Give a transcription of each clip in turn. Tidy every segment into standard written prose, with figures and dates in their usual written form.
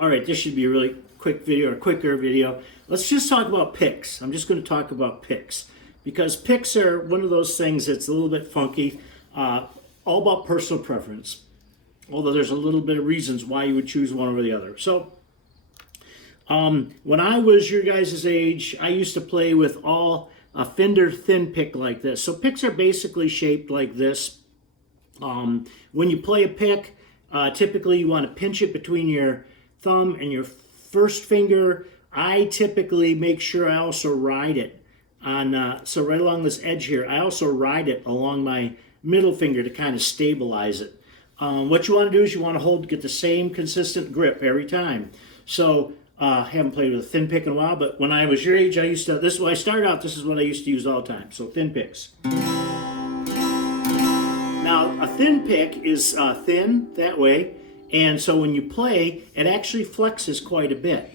All right, this should be a really quick video or quicker video. Let's just talk about picks. I'm just going to talk about picks because picks are one of those things that's a little bit funky, all about personal preference. Although there's a little bit of reasons why you would choose one over the other. So when I was your guys' age, I used to play with all a Fender thin pick like this. So picks are basically shaped like this. When you play a pick, typically you want to pinch it between your thumb and your first finger. I typically make sure I also ride it on, so right along this edge here, I also ride it along my middle finger to kind of stabilize it. What you want to do is you want to hold, get the same consistent grip every time. So I haven't played with a thin pick in a while, but when I was your age, I used to, this is when I started out, this is what I used to use all the time. So thin picks. Now a thin pick is thin that way, and so when you play, it actually flexes quite a bit,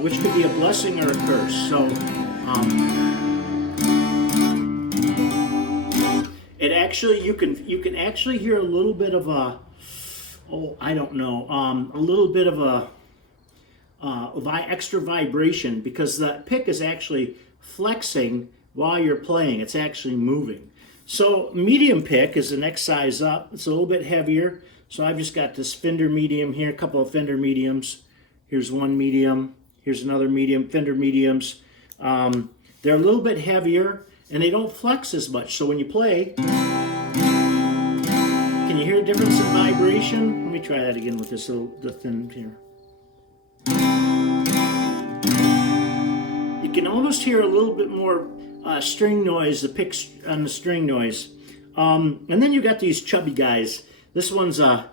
which could be a blessing or a curse. So it actually, you can actually hear a little bit of a, I don't know, a little bit of a extra vibration because the pick is actually flexing while you're playing. It's actually moving. So medium pick is the next size up. It's a little bit heavier. So I've just got this Fender medium here, a couple of Fender mediums. Here's one medium. Here's another medium, Fender mediums. They're a little bit heavier and they don't flex as much. So when you play, can you hear the difference in vibration? Let me try that again with this little, the thin here. You can almost hear a little bit more string noise, the picks on the string noise. And then you got these chubby guys. This one's a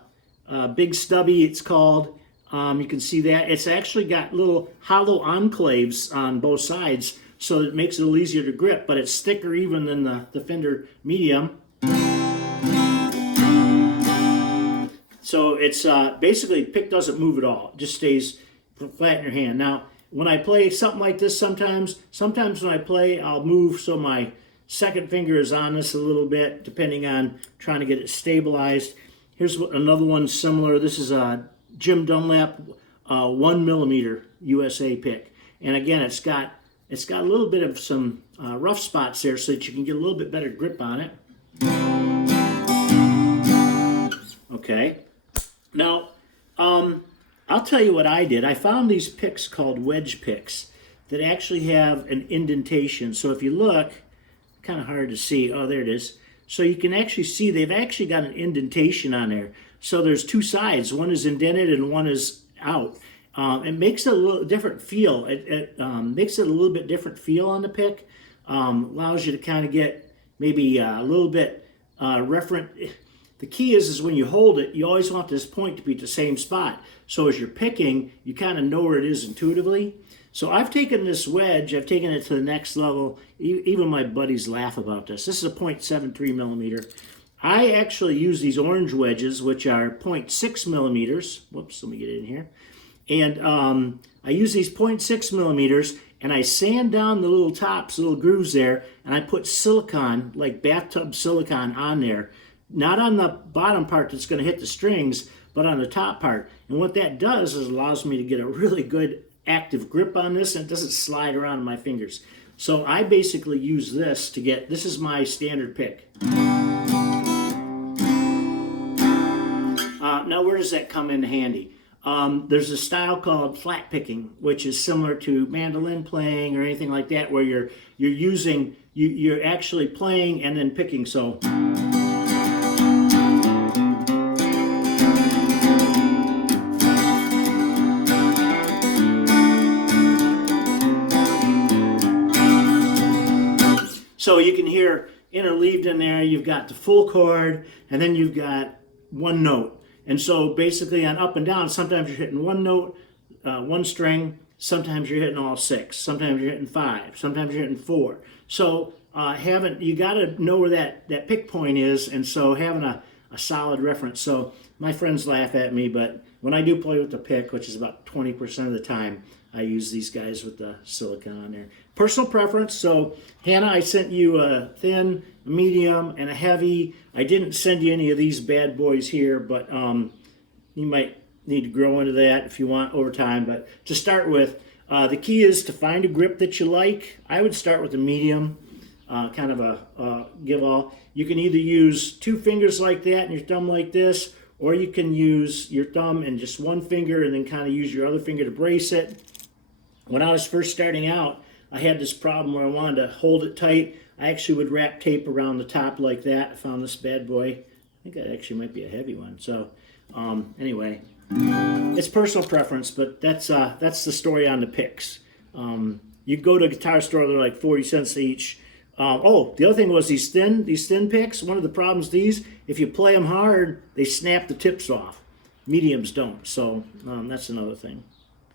Big Stubby, it's called. You can see that. It's actually got little hollow enclaves on both sides, so it makes it a little easier to grip, but it's thicker even than the Fender medium. So it's basically, pick doesn't move at all. It just stays flat in your hand. Now, when I play something like this, sometimes when I play, I'll move so my second finger is on this a little bit, depending on trying to get it stabilized. Here's another one similar. This is a Jim Dunlap 1mm USA pick, and again, it's got a little bit of some rough spots there, so that you can get a little bit better grip on it. Okay. Now, I'll tell you what I did. I found these picks called wedge picks that actually have an indentation. So if you look, kind of hard to see. Oh, there it is. So you can actually see they've actually got an indentation on there. So there's two sides. One is indented and one is out. It makes it a little different feel. It makes it a little bit different feel on the pick. Allows you to kind of get maybe a little bit referent. The key is when you hold it, you always want this point to be at the same spot. So as you're picking, you kind of know where it is intuitively. So I've taken this wedge, I've taken it to the next level. Even my buddies laugh about this. This is a 0.73 millimeter. I actually use these orange wedges, which are 0.6 millimeters. Whoops, let me get in here. And I use these 0.6 millimeters, and I sand down the little tops, little grooves there, and I put silicone, like bathtub silicone on there. Not on the bottom part that's going to hit the strings, but on the top part. And what that does is allows me to get a really good active grip on this, and it doesn't slide around in my fingers. So I basically use this to get, this is my standard pick. Now where does that come in handy? There's a style called flat picking, which is similar to mandolin playing or anything like that, where you're actually playing and then picking. So you can hear interleaved in there, you've got the full chord, and then you've got one note. And so basically on up and down, sometimes you're hitting one note, one string, sometimes you're hitting all six, sometimes you're hitting five, sometimes you're hitting four. So you got to know where that pick point is, and so having a solid reference. So my friends laugh at me, but when I do play with the pick, which is about 20% of the time, I use these guys with the silicone on there. Personal preference. So Hannah, I sent you a thin, medium, and a heavy. I didn't send you any of these bad boys here, but you might need to grow into that if you want over time. But to start with, the key is to find a grip that you like. I would start with a medium, kind of a give all. You can either use 2 fingers like that and your thumb like this, or you can use your thumb and just 1 finger and then kind of use your other finger to brace it. When I was first starting out, I had this problem where I wanted to hold it tight. I actually would wrap tape around the top like that. I found this bad boy. I think that actually might be a heavy one. So anyway, it's personal preference, but that's the story on the picks. You go to a guitar store, they're like 40 cents each. Oh, the other thing was these thin picks. One of the problems these, if you play them hard, they snap the tips off. Mediums don't, so that's another thing.